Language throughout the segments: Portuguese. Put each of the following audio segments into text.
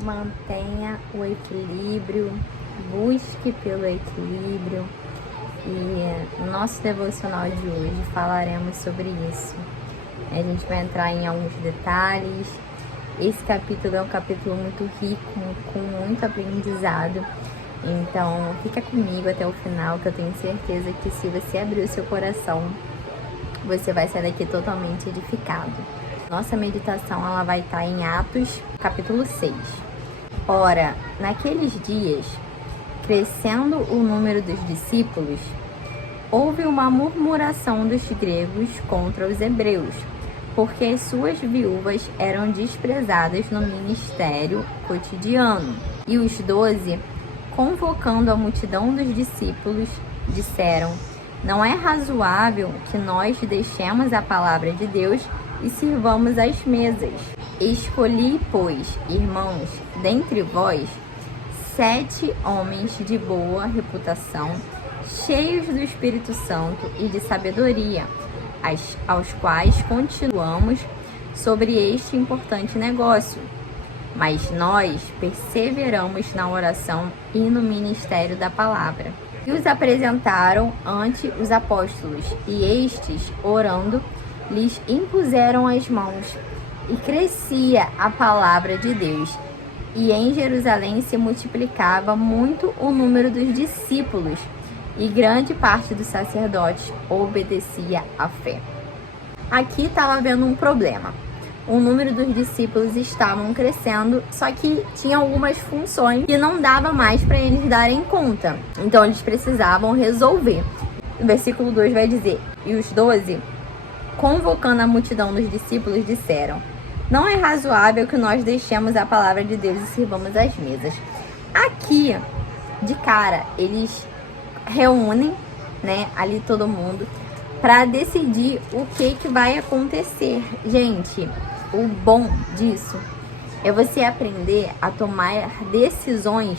Mantenha o equilíbrio, busque pelo equilíbrio. E no nosso devocional de hoje falaremos sobre isso. A gente vai entrar em alguns detalhes. Esse capítulo é um capítulo muito rico, com muito aprendizado. Então, fica comigo até o final, que eu tenho certeza que se você abrir o seu coração, você vai sair daqui totalmente edificado. Nossa meditação ela vai estar em Atos, capítulo 6. Ora, naqueles dias, crescendo o número dos discípulos, houve uma murmuração dos gregos contra os hebreus, porque as suas viúvas eram desprezadas no ministério cotidiano. E os 12, convocando a multidão dos discípulos, disseram: não é razoável que nós deixemos a palavra de Deus e sirvamos às mesas. Escolhi, pois, irmãos, dentre vós, 7 homens de boa reputação, cheios do Espírito Santo e de sabedoria, aos quais continuamos sobre este importante negócio. Mas nós perseveramos na oração e no ministério da palavra. E os apresentaram ante os apóstolos, e estes, orando, lhes impuseram as mãos. E crescia a palavra de Deus, e em Jerusalém se multiplicava muito o número dos discípulos, e grande parte dos sacerdotes obedecia à fé. Aqui estava havendo um problema. O número dos discípulos estavam crescendo, só que tinha algumas funções que não dava mais para eles darem conta. Então eles precisavam resolver. O versículo 2 vai dizer: e os 12, convocando a multidão dos discípulos, disseram: não é razoável que nós deixemos a palavra de Deus e sirvamos às mesas. Aqui, de cara, eles reúnem, ali todo mundo, para decidir o que vai acontecer. Gente, o bom disso é você aprender a tomar decisões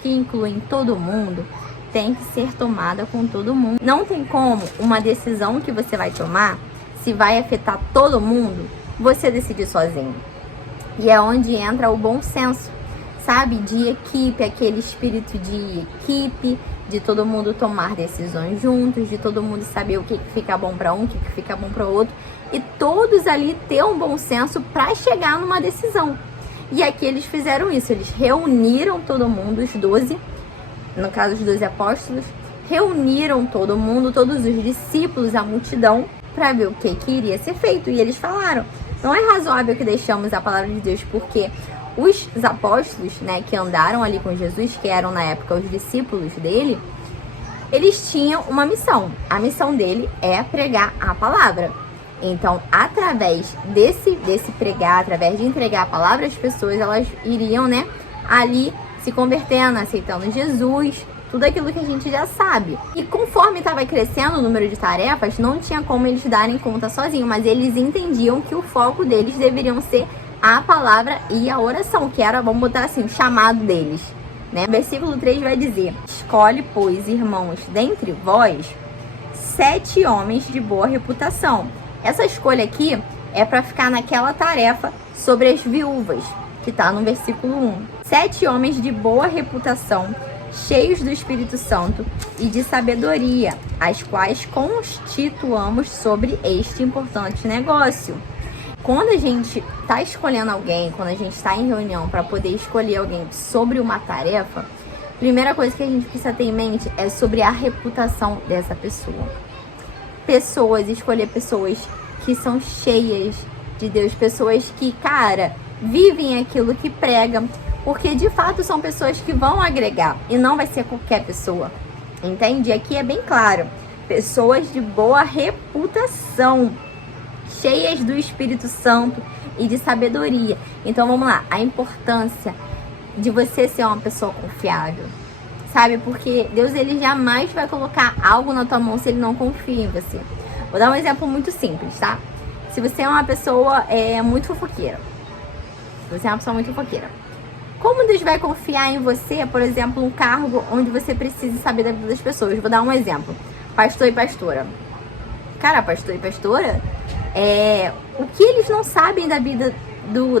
que incluem todo mundo, tem que ser tomada com todo mundo. Não tem como uma decisão que você vai tomar, se vai afetar todo mundo, você decidir sozinho. E é onde entra o bom senso, sabe? De equipe, aquele espírito de equipe, de todo mundo tomar decisões juntos, de todo mundo saber o que fica bom para um, o que fica bom para o outro, e todos ali ter um bom senso para chegar numa decisão. E aqui eles fizeram isso, eles reuniram todo mundo, os 12, no caso os 12 apóstolos, reuniram todo mundo, todos os discípulos, a multidão, para ver o que iria ser feito. E eles falaram: não é razoável que deixamos a palavra de Deus, porque os apóstolos, que andaram ali com Jesus, que eram na época os discípulos dele, eles tinham uma missão. A missão dele é pregar a palavra. Então, através desse pregar, através de entregar a palavra, as pessoas elas iriam, ali se convertendo, aceitando Jesus, tudo aquilo que a gente já sabe. E conforme estava crescendo o número de tarefas, não tinha como eles darem conta sozinhos, mas eles entendiam que o foco deles deveriam ser a palavra e a oração, que era, vamos botar assim, o chamado deles. Versículo 3 vai dizer: escolhe, pois, irmãos, dentre vós, 7 homens de boa reputação. Essa escolha aqui é para ficar naquela tarefa sobre as viúvas, que está no versículo 1. 7 homens de boa reputação, cheios do Espírito Santo e de sabedoria, as quais constituamos sobre este importante negócio. Quando a gente está escolhendo alguém, quando a gente está em reunião para poder escolher alguém sobre uma tarefa, a primeira coisa que a gente precisa ter em mente é sobre a reputação dessa pessoa. Escolher pessoas que são cheias de Deus, pessoas que, vivem aquilo que pregam, porque de fato são pessoas que vão agregar e não vai ser qualquer pessoa, entende? Aqui é bem claro: pessoas de boa reputação, cheias do Espírito Santo e de sabedoria. Então vamos lá, a importância de você ser uma pessoa confiável, sabe? Porque Deus, ele jamais vai colocar algo na tua mão se ele não confia em você. Vou dar um exemplo muito simples, tá? Se você é uma pessoa muito fofoqueira, como Deus vai confiar em você, por exemplo, um cargo onde você precisa saber da vida das pessoas? Vou dar um exemplo: pastor e pastora. Pastor e pastora, o que eles não sabem da vida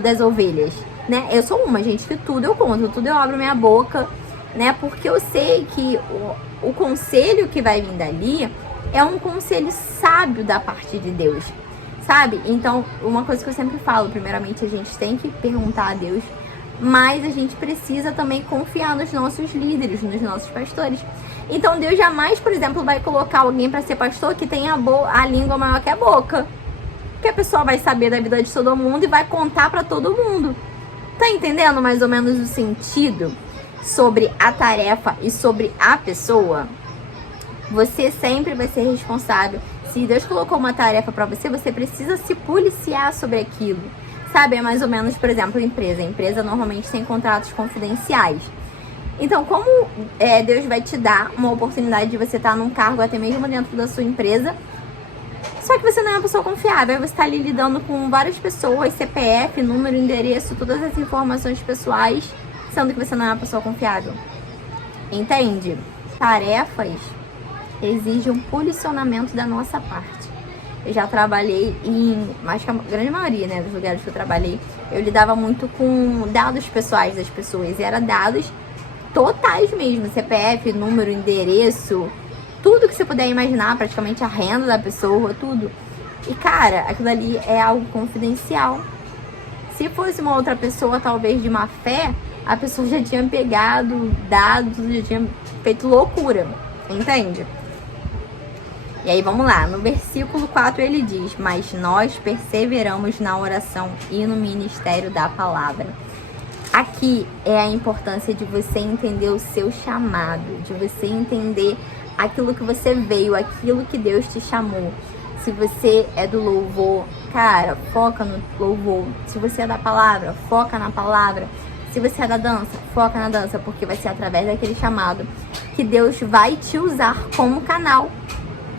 das ovelhas? né? Eu sou uma, gente, que tudo eu conto, tudo eu abro minha boca, né? Porque eu sei que o conselho que vai vir dali é um conselho sábio da parte de Deus, sabe? Então, uma coisa que eu sempre falo, primeiramente a gente tem que perguntar a Deus, mas a gente precisa também confiar nos nossos líderes, nos nossos pastores. Então, Deus jamais, por exemplo, vai colocar alguém para ser pastor que tenha a língua maior que a boca. Porque a pessoa vai saber da vida de todo mundo e vai contar para todo mundo. Tá entendendo mais ou menos o sentido sobre a tarefa e sobre a pessoa? Você sempre vai ser responsável. Se Deus colocou uma tarefa para você, você precisa se policiar sobre aquilo. Sabe, é mais ou menos, por exemplo, empresa. A empresa normalmente tem contratos confidenciais. Então, como Deus vai te dar uma oportunidade de você estar num cargo até mesmo dentro da sua empresa, só que você não é uma pessoa confiável, você está ali lidando com várias pessoas, CPF, número, endereço, todas as informações pessoais, sendo que você não é uma pessoa confiável. Entende? Tarefas exigem um posicionamento da nossa parte. Eu já trabalhei acho que a grande maioria, né, dos lugares que eu trabalhei, eu lidava muito com dados pessoais das pessoas, e era dados totais mesmo, CPF, número, endereço, tudo que você puder imaginar, praticamente a renda da pessoa, tudo. E cara, aquilo ali é algo confidencial. Se fosse uma outra pessoa, talvez de má fé, a pessoa já tinha pegado dados, já tinha feito loucura, entende? E aí vamos lá, no versículo 4 ele diz: mas nós perseveramos na oração e no ministério da palavra. Aqui é a importância de você entender o seu chamado, de você entender aquilo que você veio, aquilo que Deus te chamou. Se você é do louvor, cara, foca no louvor. Se você é da palavra, foca na palavra. Se você é da dança, foca na dança, porque vai ser através daquele chamado que Deus vai te usar como canal.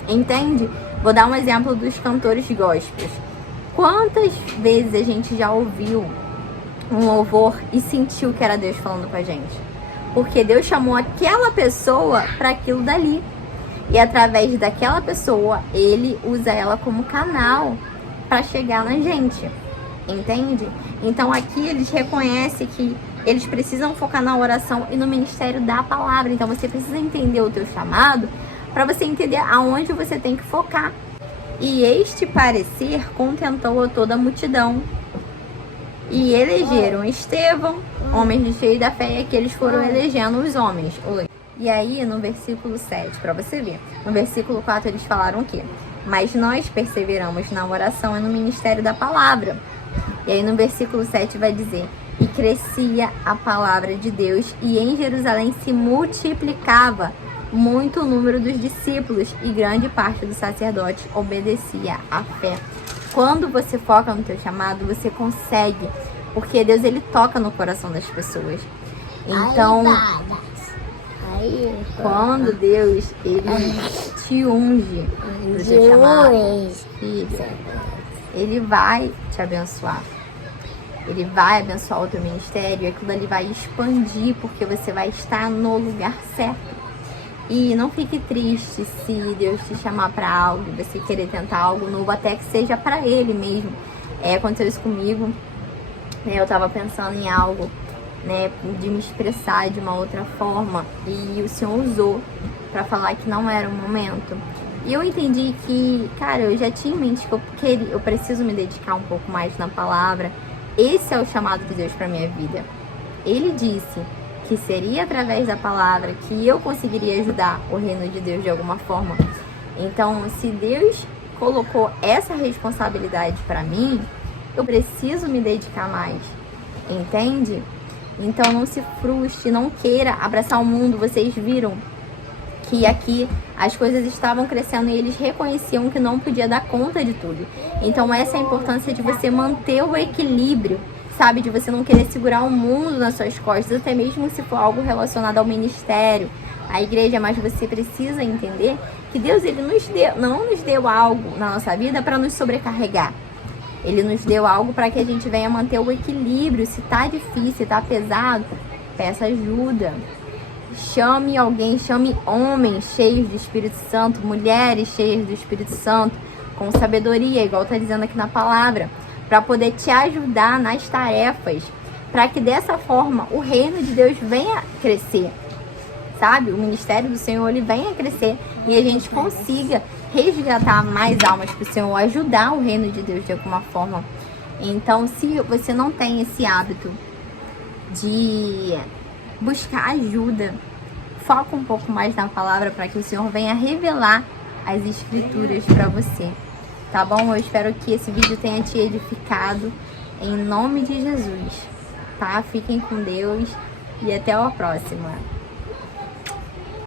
Entende? Vou dar um exemplo dos cantores gospels. Quantas vezes a gente já ouviu um louvor e sentiu que era Deus falando com a gente? Porque Deus chamou aquela pessoa para aquilo dali. E através daquela pessoa, Ele usa ela como canal para chegar na gente. Entende? Então aqui eles reconhecem que eles precisam focar na oração e no ministério da palavra. Então você precisa entender o teu chamado para você entender aonde você tem que focar. E este parecer contentou a toda a multidão. E elegeram Estevão, homens cheios da fé, e aqui eles foram elegendo os homens. E aí, no versículo 7, para você ver, no versículo 4 eles falaram o quê? Mas nós perseveramos na oração e no ministério da palavra. E aí no versículo 7 vai dizer: e crescia a palavra de Deus, e em Jerusalém se multiplicava muito o número dos discípulos, e grande parte dos sacerdotes obedecia à fé. Quando você foca no teu chamado, você consegue, porque Deus, ele toca no coração das pessoas. Então, quando Deus, ele te unge pro teu chamado, filha, ele vai te abençoar. Ele vai abençoar o teu ministério, e aquilo ali vai expandir, porque você vai estar no lugar certo. E não fique triste se Deus te chamar para algo, você querer tentar algo novo, até que seja para Ele mesmo. Aconteceu isso comigo, né? Eu tava pensando em algo, né, de me expressar de uma outra forma, e o Senhor usou para falar que não era o momento. E eu entendi que, cara, eu já tinha em mente que eu preciso me dedicar um pouco mais na palavra. Esse é o chamado de Deus para minha vida. Ele disse que seria através da palavra que eu conseguiria ajudar o reino de Deus de alguma forma. Então, se Deus colocou essa responsabilidade para mim, eu preciso me dedicar mais, entende? Então, não se frustre, não queira abraçar o mundo. Vocês viram que aqui as coisas estavam crescendo e eles reconheciam que não podia dar conta de tudo. Então, essa é a importância de você manter o equilíbrio, sabe? De você não querer segurar o mundo nas suas costas, até mesmo se for algo relacionado ao ministério, à igreja, mas você precisa entender que Deus, ele não nos deu algo na nossa vida para nos sobrecarregar. Ele nos deu algo para que a gente venha manter o equilíbrio. Se tá difícil, se tá pesado, peça ajuda. Chame alguém, chame homens cheios do Espírito Santo, mulheres cheias do Espírito Santo, com sabedoria, igual tá dizendo aqui na palavra, para poder te ajudar nas tarefas, para que dessa forma o reino de Deus venha crescer, sabe? O ministério do Senhor, ele venha crescer e a gente consiga resgatar mais almas para o Senhor, ajudar o reino de Deus de alguma forma. Então, se você não tem esse hábito de buscar ajuda, foca um pouco mais na palavra para que o Senhor venha revelar as escrituras para você, tá bom? Eu espero que esse vídeo tenha te edificado em nome de Jesus, tá? Fiquem com Deus e até a próxima.